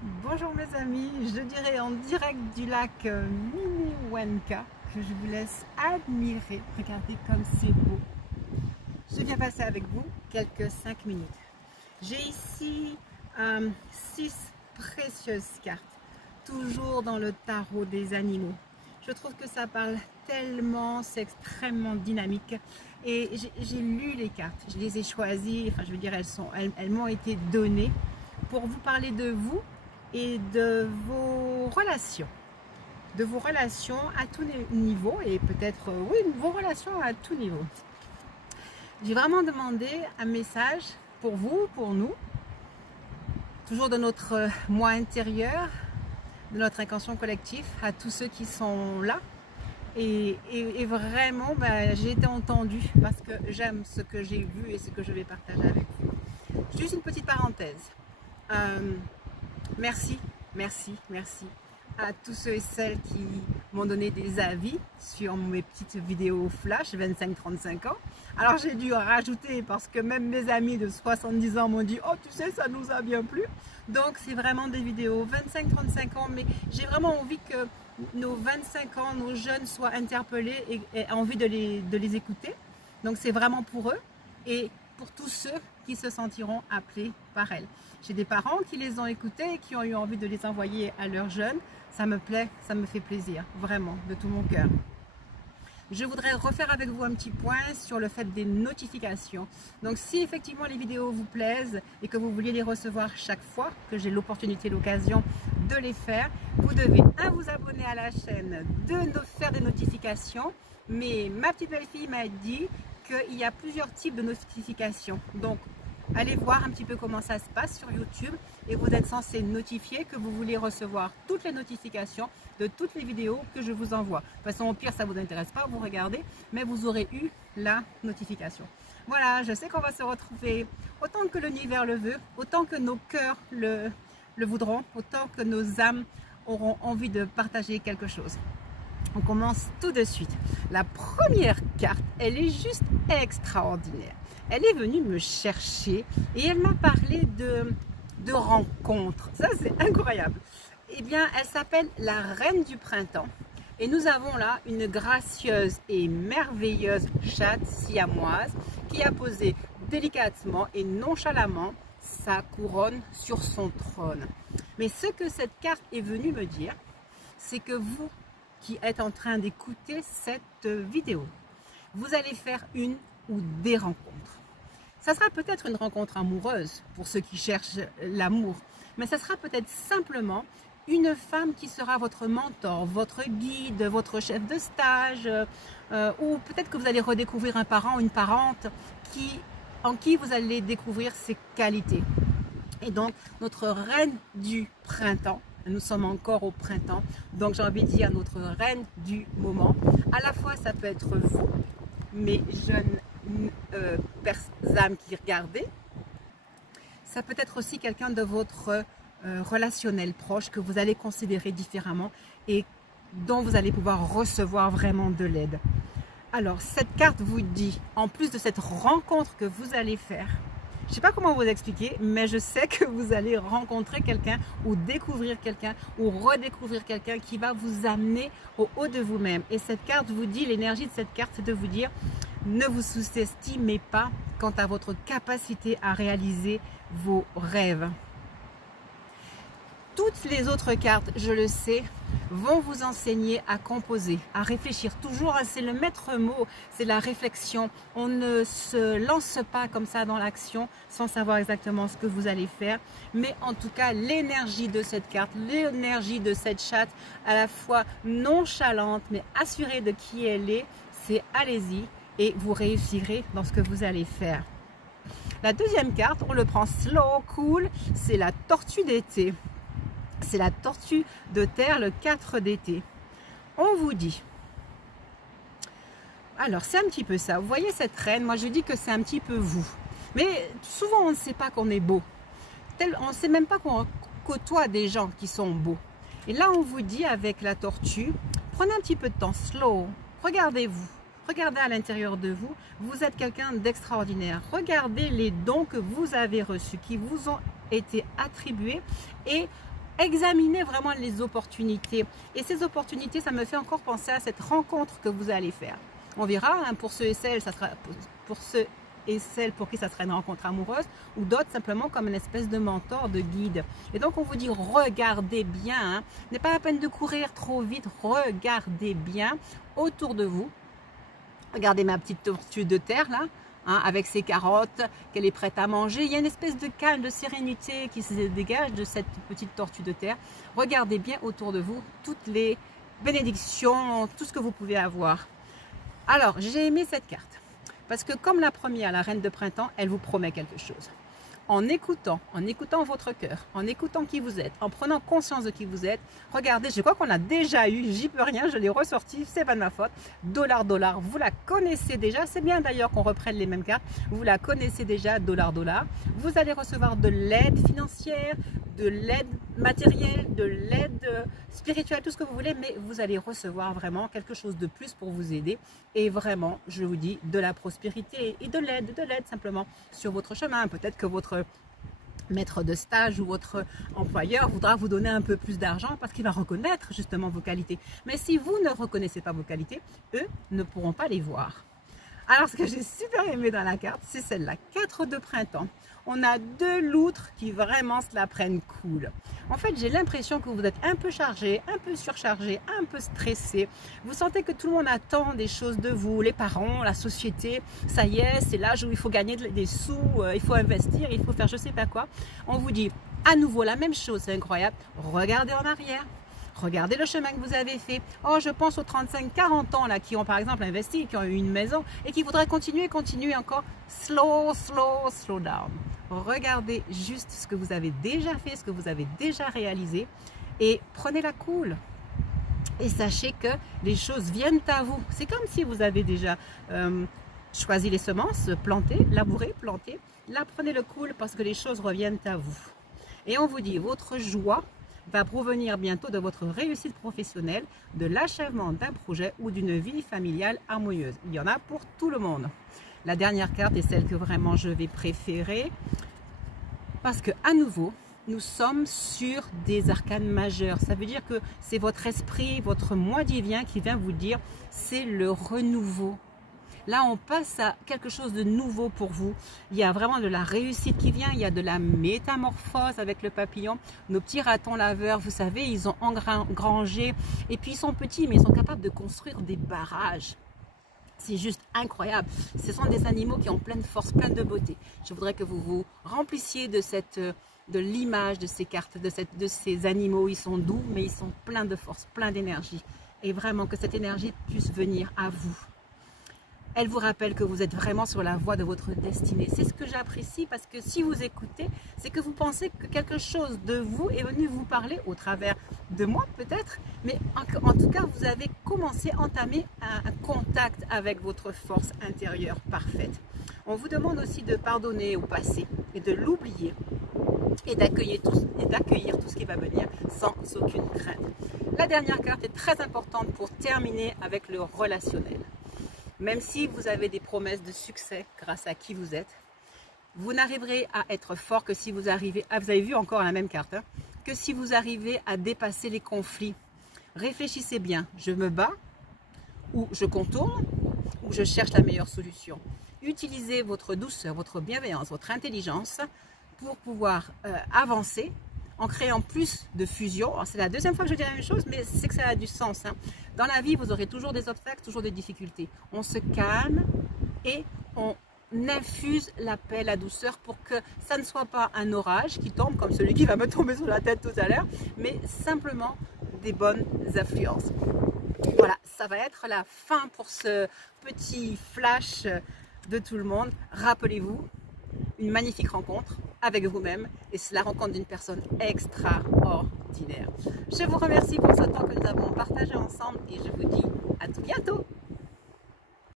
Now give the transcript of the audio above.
Bonjour mes amis, je dirais en direct du lac Miniwenka que je vous laisse admirer. Regardez comme c'est beau. Je viens passer avec vous quelques 5 minutes. J'ai ici 6 précieuses cartes, toujours dans le tarot des animaux. Je trouve que ça parle tellement, c'est extrêmement dynamique. Et j'ai lu les cartes, je les ai choisies, enfin je veux dire elles m'ont été données pour vous parler de vous et de vos relations à tous les niveaux et peut-être, oui, vos relations à tout niveau. J'ai vraiment demandé un message pour vous, pour nous, toujours de notre moi intérieur, de notre inconscient collectif, à tous ceux qui sont là. Et vraiment, j'ai été entendue parce que j'aime ce que j'ai vu et ce que je vais partager avec vous. Juste une petite parenthèse. Merci à tous ceux et celles qui m'ont donné des avis sur mes petites vidéos flash 25-35 ans. Alors j'ai dû rajouter parce que même mes amis de 70 ans m'ont dit « Oh tu sais, ça nous a bien plu ». Donc c'est vraiment des vidéos 25-35 ans, mais j'ai vraiment envie que nos 25 ans, nos jeunes soient interpellés et envie de les écouter. Donc c'est vraiment pour eux et pour tous ceux qui se sentiront appelés par elles. J'ai des parents qui les ont écoutés et qui ont eu envie de les envoyer à leurs jeunes. Ça me plaît, ça me fait plaisir, vraiment, de tout mon cœur. Je voudrais refaire avec vous un petit point sur le fait des notifications. Donc si effectivement les vidéos vous plaisent et que vous vouliez les recevoir chaque fois que j'ai l'opportunité, l'occasion de les faire, vous devez vous abonner à la chaîne, faire des notifications. Mais ma petite belle-fille m'a dit qu'il y a plusieurs types de notifications. Donc allez voir un petit peu comment ça se passe sur YouTube et vous êtes censé notifier que vous voulez recevoir toutes les notifications de toutes les vidéos que je vous envoie. De toute façon, au pire, ça ne vous intéresse pas, vous regardez, mais vous aurez eu la notification. Voilà, je sais qu'on va se retrouver autant que l'univers le veut, autant que nos cœurs le voudront, autant que nos âmes auront envie de partager quelque chose. On commence tout de suite. La première carte, elle est juste extraordinaire. Elle est venue me chercher et elle m'a parlé de rencontres. Ça, c'est incroyable. Eh bien, elle s'appelle la Reine du Printemps. Et nous avons là une gracieuse et merveilleuse chatte siamoise qui a posé délicatement et nonchalamment sa couronne sur son trône. Mais ce que cette carte est venue me dire, c'est que vous qui êtes en train d'écouter cette vidéo, vous allez faire une ou des rencontres. Ça sera peut-être une rencontre amoureuse pour ceux qui cherchent l'amour, mais ça sera peut-être simplement une femme qui sera votre mentor, votre guide, votre chef de stage, ou peut-être que vous allez redécouvrir un parent, une parente en qui vous allez découvrir ses qualités. Et donc, notre reine du printemps, nous sommes encore au printemps, donc j'ai envie de dire notre reine du moment. À la fois, ça peut être vous, mes jeunes âmes qui regardez. Ça peut être aussi quelqu'un de votre relationnel proche que vous allez considérer différemment et dont vous allez pouvoir recevoir vraiment de l'aide. Alors, cette carte vous dit, en plus de cette rencontre que vous allez faire, je ne sais pas comment vous expliquer, mais je sais que vous allez rencontrer quelqu'un ou découvrir quelqu'un ou redécouvrir quelqu'un qui va vous amener au haut de vous-même. Et cette carte vous dit, l'énergie de cette carte, c'est de vous dire, ne vous sous-estimez pas quant à votre capacité à réaliser vos rêves. Toutes les autres cartes, je le sais, vont vous enseigner à composer, à réfléchir. Toujours, c'est le maître mot, c'est la réflexion. On ne se lance pas comme ça dans l'action sans savoir exactement ce que vous allez faire. Mais en tout cas, l'énergie de cette carte, l'énergie de cette chatte, à la fois nonchalante mais assurée de qui elle est, c'est allez-y et vous réussirez dans ce que vous allez faire. La deuxième carte, on le prend slow, cool, c'est la tortue d'été. C'est la tortue de terre, le 4 d'été. On vous dit, alors c'est un petit peu ça, vous voyez cette reine, moi je dis que c'est un petit peu vous. Mais souvent on ne sait pas qu'on est beau. On ne sait même pas qu'on côtoie des gens qui sont beaux. Et là on vous dit avec la tortue, prenez un petit peu de temps, slow, regardez-vous. Regardez à l'intérieur de vous, vous êtes quelqu'un d'extraordinaire. Regardez les dons que vous avez reçus, qui vous ont été attribués et examinez vraiment les opportunités. Et ces opportunités, ça me fait encore penser à cette rencontre que vous allez faire. On verra, hein, pour ceux et celles, ça sera pour ceux et celles pour qui ça sera une rencontre amoureuse, ou d'autres simplement comme une espèce de mentor, de guide. Et donc on vous dit, regardez bien, hein, n'est pas la peine de courir trop vite, regardez bien autour de vous. Regardez ma petite tortue de terre là, hein, avec ses carottes qu'elle est prête à manger. Il y a une espèce de calme, de sérénité qui se dégage de cette petite tortue de terre. Regardez bien autour de vous toutes les bénédictions, tout ce que vous pouvez avoir. Alors, j'ai aimé cette carte parce que comme la première, la reine de printemps, elle vous promet quelque chose. En écoutant votre cœur, en écoutant qui vous êtes, en prenant conscience de qui vous êtes, regardez, je crois qu'on a déjà eu, j'y peux rien, je l'ai ressorti, c'est pas de ma faute, dollar, dollar, vous la connaissez déjà, c'est bien d'ailleurs qu'on reprenne les mêmes cartes, vous la connaissez déjà, dollar, dollar, vous allez recevoir de l'aide financière, de l'aide matérielle, de l'aide spirituelle, tout ce que vous voulez, mais vous allez recevoir vraiment quelque chose de plus pour vous aider et vraiment, je vous dis, de la prospérité et de l'aide simplement sur votre chemin. Peut-être que votre maître de stage ou votre employeur voudra vous donner un peu plus d'argent parce qu'il va reconnaître justement vos qualités. Mais si vous ne reconnaissez pas vos qualités, eux ne pourront pas les voir. Alors, ce que j'ai super aimé dans la carte, c'est celle-là, 4 de printemps. On a 2 loutres qui vraiment se la prennent cool. En fait, j'ai l'impression que vous êtes un peu chargé, un peu surchargé, un peu stressé. Vous sentez que tout le monde attend des choses de vous, les parents, la société. Ça y est, c'est l'âge où il faut gagner des sous, il faut investir, il faut faire je sais pas quoi. On vous dit à nouveau la même chose, c'est incroyable. Regardez en arrière. Regardez le chemin que vous avez fait. Oh, je pense aux 35-40 ans là, qui ont par exemple investi, qui ont eu une maison et qui voudraient continuer encore. Slow down. Regardez juste ce que vous avez déjà fait, ce que vous avez déjà réalisé et prenez-la cool. Et sachez que les choses viennent à vous. C'est comme si vous avez déjà choisi les semences, planté, labouré, planté. Là, prenez le cool parce que les choses reviennent à vous. Et on vous dit, votre joie va provenir bientôt de votre réussite professionnelle, de l'achèvement d'un projet ou d'une vie familiale harmonieuse. Il y en a pour tout le monde. La dernière carte est celle que vraiment je vais préférer parce que à nouveau, nous sommes sur des arcanes majeurs. Ça veut dire que c'est votre esprit, votre moi divin qui vient vous dire c'est le renouveau. Là, on passe à quelque chose de nouveau pour vous. Il y a vraiment de la réussite qui vient. Il y a de la métamorphose avec le papillon. Nos petits ratons laveurs, vous savez, ils ont engrangé. Et puis, ils sont petits, mais ils sont capables de construire des barrages. C'est juste incroyable. Ce sont des animaux qui ont plein de force, plein de beauté. Je voudrais que vous vous remplissiez de l'image de ces cartes, de ces animaux. Ils sont doux, mais ils sont pleins de force, pleins d'énergie. Et vraiment que cette énergie puisse venir à vous. Elle vous rappelle que vous êtes vraiment sur la voie de votre destinée. C'est ce que j'apprécie parce que si vous écoutez, c'est que vous pensez que quelque chose de vous est venu vous parler au travers de moi peut-être, mais en tout cas vous avez commencé à entamer un contact avec votre force intérieure parfaite. On vous demande aussi de pardonner au passé et de l'oublier et d'accueillir tout ce qui va venir sans aucune crainte. La dernière carte est très importante pour terminer avec le relationnel. Même si vous avez des promesses de succès grâce à qui vous êtes, vous n'arriverez à être fort que si vous arrivez, vous avez vu encore la même carte, hein, que si vous arrivez à dépasser les conflits. Réfléchissez bien, je me bats ou je contourne ou je cherche la meilleure solution. Utilisez votre douceur, votre bienveillance, votre intelligence pour pouvoir avancer en créant plus de fusion. C'est la deuxième fois que je dis la même chose, mais c'est que ça a du sens. Hein. Dans la vie, vous aurez toujours des obstacles, toujours des difficultés. On se calme et on infuse la paix, la douceur pour que ça ne soit pas un orage qui tombe comme celui qui va me tomber sur la tête tout à l'heure, mais simplement des bonnes influences. Voilà, ça va être la fin pour ce petit flash de tout le monde. Rappelez-vous, une magnifique rencontre avec vous-même et c'est la rencontre d'une personne extraordinaire. Je vous remercie pour ce temps que nous avons partagé ensemble et je vous dis à tout bientôt.